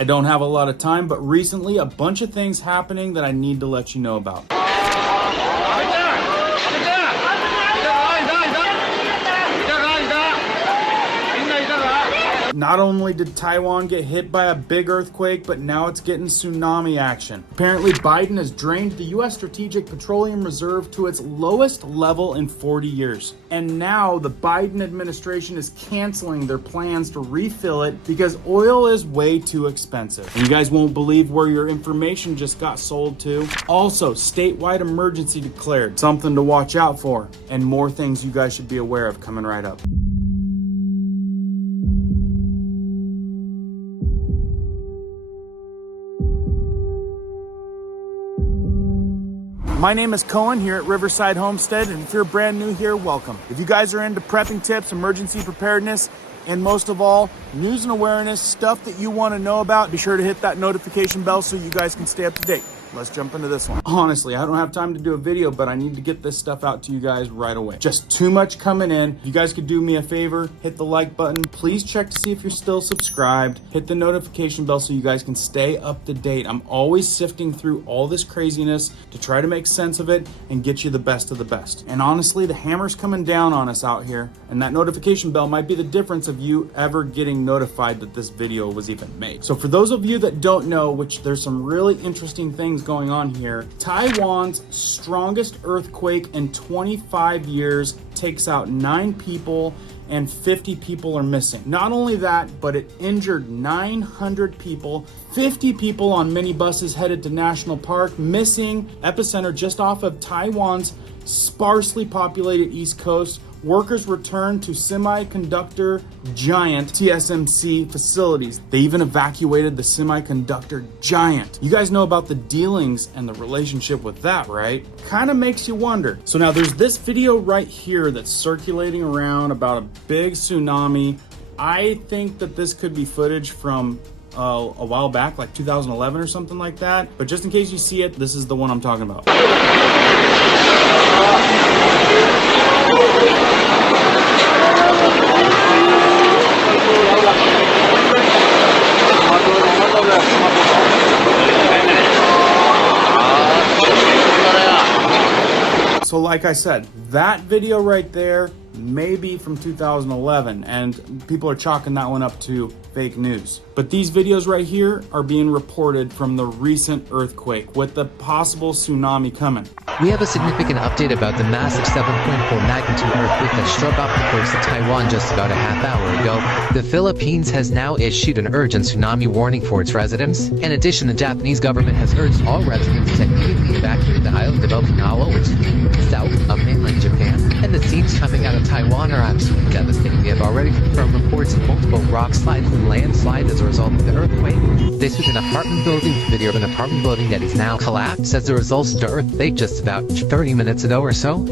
I don't have a lot of time, but recently a bunch of things happening that I need to let you know about. Not only did Taiwan get hit by a big earthquake, but now it's getting tsunami action. Apparently, Biden has drained the U.S. Strategic Petroleum Reserve to its lowest level in 40 years. And now the Biden administration is canceling their plans to refill it because oil is way too expensive. And you guys won't believe where your information just got sold to. Also, statewide emergency declared. Something to watch out for. And more things you guys should be aware of coming right up. My name is Cohen here at Riverside Homestead, and if you're brand new here, welcome. If you guys are into prepping tips, emergency preparedness, and most of all, news and awareness, stuff that you want to know about, be sure to hit that notification bell so you guys can stay up to date. Let's jump into this one. Honestly, I don't have time to do a video, but I need to get this stuff out to you guys right away. Just too much coming in. If you guys could do me a favor, hit the like button. Please check to see if you're still subscribed. Hit the notification bell so you guys can stay up to date. I'm always sifting through all this craziness to try to make sense of it and get you the best of the best. And honestly, the hammer's coming down on us out here, and that notification bell might be the difference of you ever getting notified that this video was even made. So for those of you that don't know, which there's some really interesting things going on here, Taiwan's strongest earthquake in 25 years takes out 9 people and 50 people are missing. Not only that, but it injured 900 people, 50 people on minibuses headed to National Park, missing, epicenter just off of Taiwan's sparsely populated East Coast. Workers returned to semiconductor giant TSMC facilities. They even evacuated the semiconductor giant. You guys know about the dealings and the relationship with that, right? Kind of makes you wonder. So now there's this video right here that's circulating around about a big tsunami. I think that this could be footage from a while back, like 2011 or something like that. But just in case you see it, this is the one I'm talking about. So like I said, that video right there may be from 2011, and people are chalking that one up to fake news. But these videos right here are being reported from the recent earthquake with the possible tsunami coming. We have a significant update about the massive 7.4 magnitude earthquake that struck off the coast of Taiwan just about a half hour ago. The Philippines has now issued an urgent tsunami warning for its residents. In addition, the Japanese government has urged all residents to immediately evacuate the island of Okinawa, which is south of mainland Japan. And the scenes coming out of Taiwan are absolutely devastating. We have already confirmed reports of multiple rock slides and landslides as a result of the earthquake. This was an apartment building, video of an apartment building that is now collapsed as a result of the earthquake just about 30 minutes ago or so.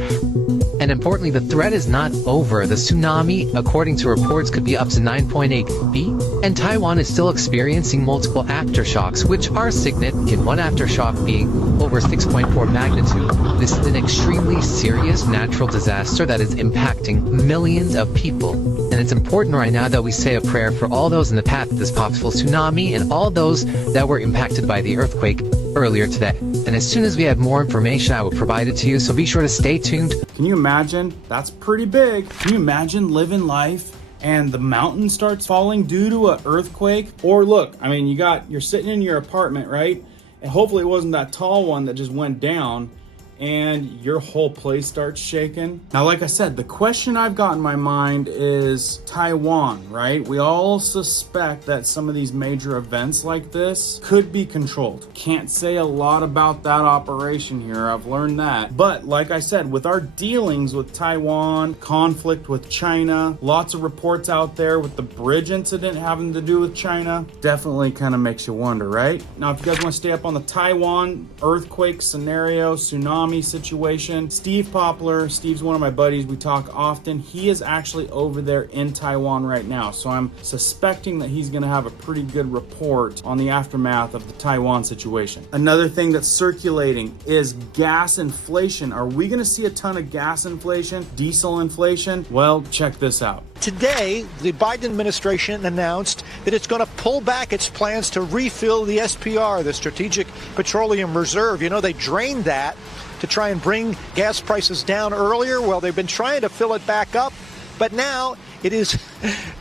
And importantly, the threat is not over. The tsunami, according to reports, could be up to 9.8 feet, and Taiwan is still experiencing multiple aftershocks, which are significant, one aftershock being over 6.4 magnitude. This is an extremely serious natural disaster that is impacting millions of people. And it's important right now that we say a prayer for all those in the path of this possible tsunami and all those that were impacted by the earthquake earlier today. And as soon as we have more information, I will provide it to you, so be sure to stay tuned. Can you imagine? That's pretty big. Can you imagine living life and the mountain starts falling due to an earthquake? Or look, I mean, you're sitting in your apartment, right? And hopefully it wasn't that tall one that just went down and your whole place starts shaking. Now, like I said, the question I've got in my mind is Taiwan, right? We all suspect that some of these major events like this could be controlled. Can't say a lot about that operation here, I've learned that. But like I said, with our dealings with Taiwan, conflict with China, lots of reports out there with the bridge incident having to do with China, definitely kind of makes you wonder, right? Now, if you guys want to stay up on the Taiwan earthquake scenario, tsunami situation, Steve Poplar, Steve's one of my buddies, we talk often. He is actually over there in Taiwan right now, so I'm suspecting that he's gonna have a pretty good report on the aftermath of the Taiwan situation. Another thing that's circulating is gas inflation. Are we gonna see a ton of gas inflation, diesel inflation? Well, check this out. Today, the Biden administration announced that it's going to pull back its plans to refill the SPR, the Strategic Petroleum Reserve. You know, they drained that to try and bring gas prices down earlier. Well, they've been trying to fill it back up, but now it is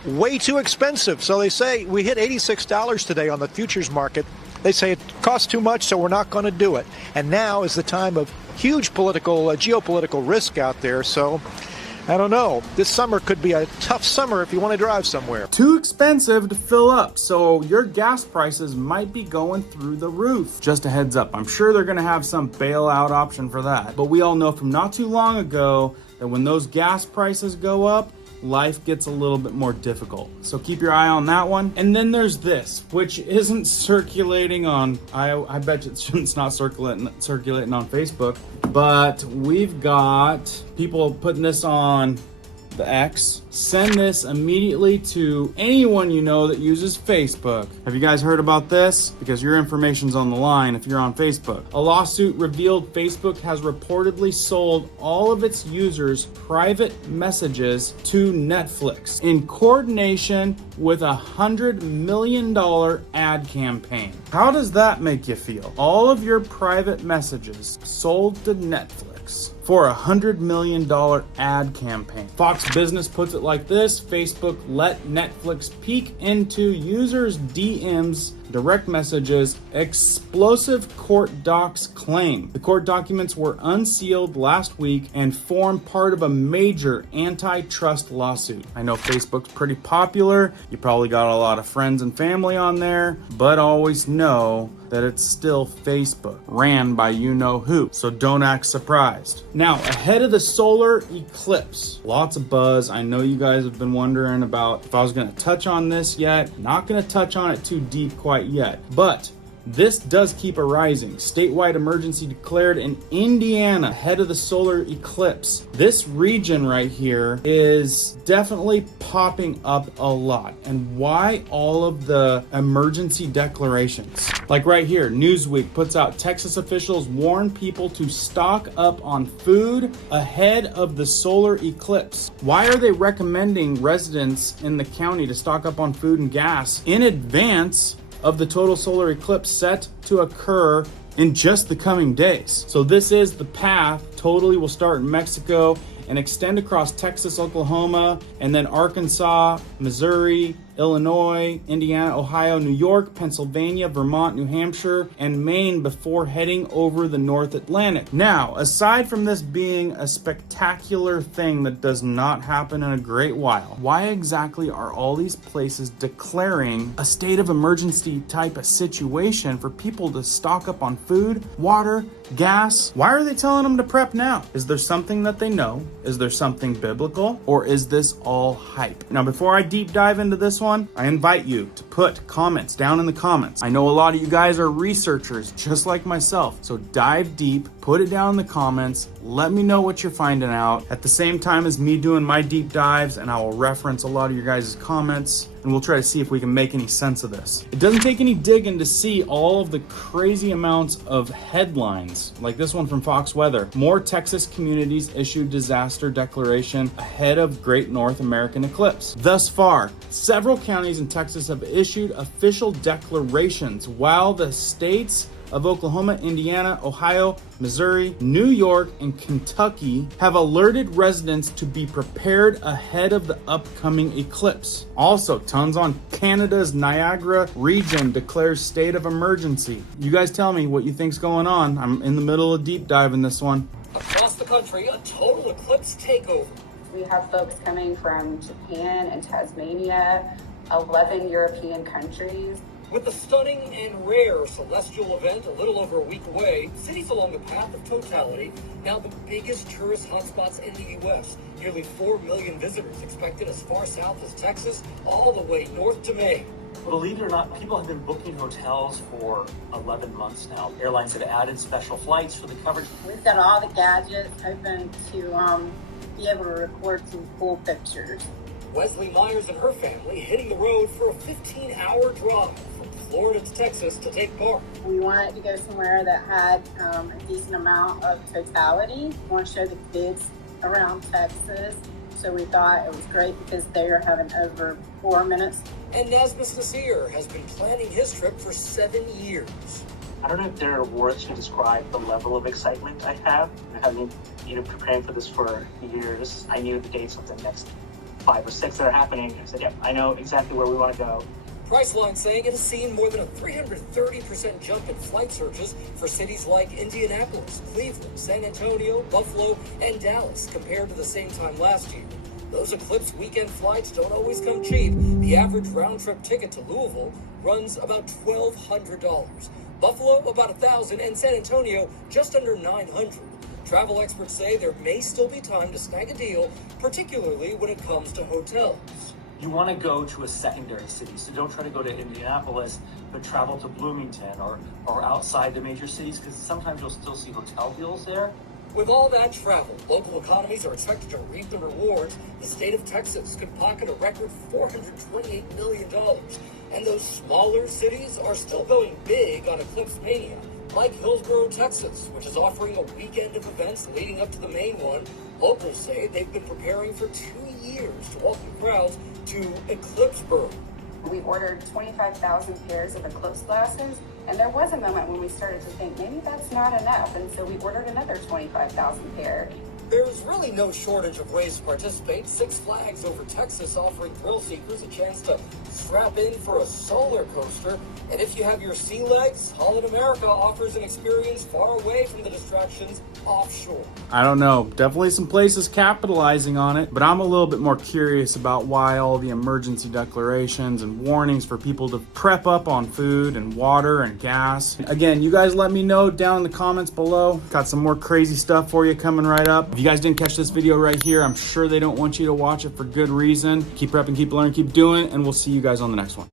way too expensive. So they say we hit $86 today on the futures market. They say it costs too much, so we're not going to do it. And now is the time of huge geopolitical risk out there. So I don't know. This summer could be a tough summer if you want to drive somewhere. Too expensive to fill up, so your gas prices might be going through the roof. Just a heads up, I'm sure they're going to have some bailout option for that. But we all know from not too long ago that when those gas prices go up, life gets a little bit more difficult. So keep your eye on that one. And then there's this, which isn't circulating on, I bet it's not circulating on Facebook, but we've got people putting this on the X. Send this immediately to anyone you know that uses Facebook. Have you guys heard about this? Because your information's on the line if you're on Facebook. A lawsuit revealed Facebook has reportedly sold all of its users' private messages to Netflix in coordination with $100 million ad campaign. How does that make you feel? All of your private messages sold to Netflix for $100 million ad campaign. Fox Business puts it like this: Facebook let Netflix peek into users' DMs, direct messages, explosive court docs claim. The court documents were unsealed last week and form part of a major antitrust lawsuit. I know Facebook's pretty popular. You probably got a lot of friends and family on there, but always know that it's still Facebook, ran by you-know-who, so don't act surprised. Now, ahead of the solar eclipse, lots of buzz. I know you guys have been wondering about if I was going to touch on this yet. Not going to touch on it too deep quite yet, but this does keep arising. Statewide emergency declared in Indiana ahead of the solar eclipse. This region right here is definitely popping up a lot. And why all of the emergency declarations? Like right here, Newsweek puts out Texas officials warn people to stock up on food ahead of the solar eclipse. Why are they recommending residents in the county to stock up on food and gas in advance of the total solar eclipse set to occur in just the coming days? So this is the path. Totally will start in Mexico and extend across Texas, Oklahoma, and then Arkansas, Missouri, Illinois, Indiana, Ohio, New York, Pennsylvania, Vermont, New Hampshire, and Maine before heading over the North Atlantic. Now, aside from this being a spectacular thing that does not happen in a great while, why exactly are all these places declaring a state of emergency type of situation for people to stock up on food, water, gas? Why are they telling them to prep now? Is there something that they know? Is there something biblical? Or is this all hype? Now, before I deep dive into this one, I invite you to put comments down in the comments. I know a lot of you guys are researchers just like myself, so dive deep, put it down in the comments, let me know what you're finding out at the same time as me doing my deep dives, and I will reference a lot of your guys' comments and we'll try to see if we can make any sense of this. It doesn't take any digging to see all of the crazy amounts of headlines, like this one from Fox Weather. More Texas communities issued disaster declaration ahead of Great North American Eclipse. Thus far, several counties in Texas have issued official declarations, while the states of Oklahoma, Indiana, Ohio, Missouri, New York, and Kentucky have alerted residents to be prepared ahead of the upcoming eclipse. Also, tons on Canada's Niagara region declares state of emergency. You guys tell me what you think's going on. I'm in the middle of deep diving this one. Across the country, a total eclipse takeover. We have folks coming from Japan and Tasmania, 11 European countries. With the stunning and rare celestial event a little over a week away, cities along the path of totality, now the biggest tourist hotspots in the U.S. Nearly 4 million visitors expected as far south as Texas, all the way north to Maine. Believe it or not, people have been booking hotels for 11 months now. Airlines have added special flights for the coverage. We've got all the gadgets open to be able to record some cool pictures. Wesley Myers and her family hitting the road for a 15-hour drive from Florida to Texas to take part. We wanted to go somewhere that had a decent amount of totality. We want to show the kids around Texas So we thought it was great because they are having over 4 minutes. And Nazmus Nasir has been planning his trip for 7 years. I don't know if there are words to describe the level of excitement I have. Having been preparing for this for years, I knew the dates of the next 5 or 6 that are happening. I said, yep, I know exactly where we want to go. Priceline saying it has seen more than a 330% jump in flight searches for cities like Indianapolis, Cleveland, San Antonio, Buffalo, and Dallas compared to the same time last year. Those Eclipse weekend flights don't always come cheap. The average round-trip ticket to Louisville runs about $1,200. Buffalo, about $1,000, and San Antonio, just under $900. Travel experts say there may still be time to snag a deal, particularly when it comes to hotels. You want to go to a secondary city, so don't try to go to Indianapolis, but travel to Bloomington or outside the major cities, because sometimes you'll still see hotel deals there. With all that travel, local economies are expected to reap the rewards. The state of Texas could pocket a record $428 million. And those smaller cities are still going big on Eclipse Mania, like Hillsborough, Texas, which is offering a weekend of events leading up to the main one. Locals say they've been preparing for 2 years to welcome crowds to Eclipseboro. We ordered 25,000 pairs of Eclipse glasses, and there was a moment when we started to think maybe that's not enough, and so we ordered another 25,000 pair. There's really no shortage of ways to participate. Six Flags over Texas offering thrill seekers a chance to strap in for a solar coaster. And if you have your sea legs, Holland America offers an experience far away from the distractions offshore. I don't know, definitely some places capitalizing on it, but I'm a little bit more curious about why all the emergency declarations and warnings for people to prep up on food and water and gas. Again, you guys let me know down in the comments below. Got some more crazy stuff for you coming right up. If you guys didn't catch this video right here, I'm sure they don't want you to watch it for good reason. Keep prepping, keep learning, keep doing, and we'll see you guys on the next one.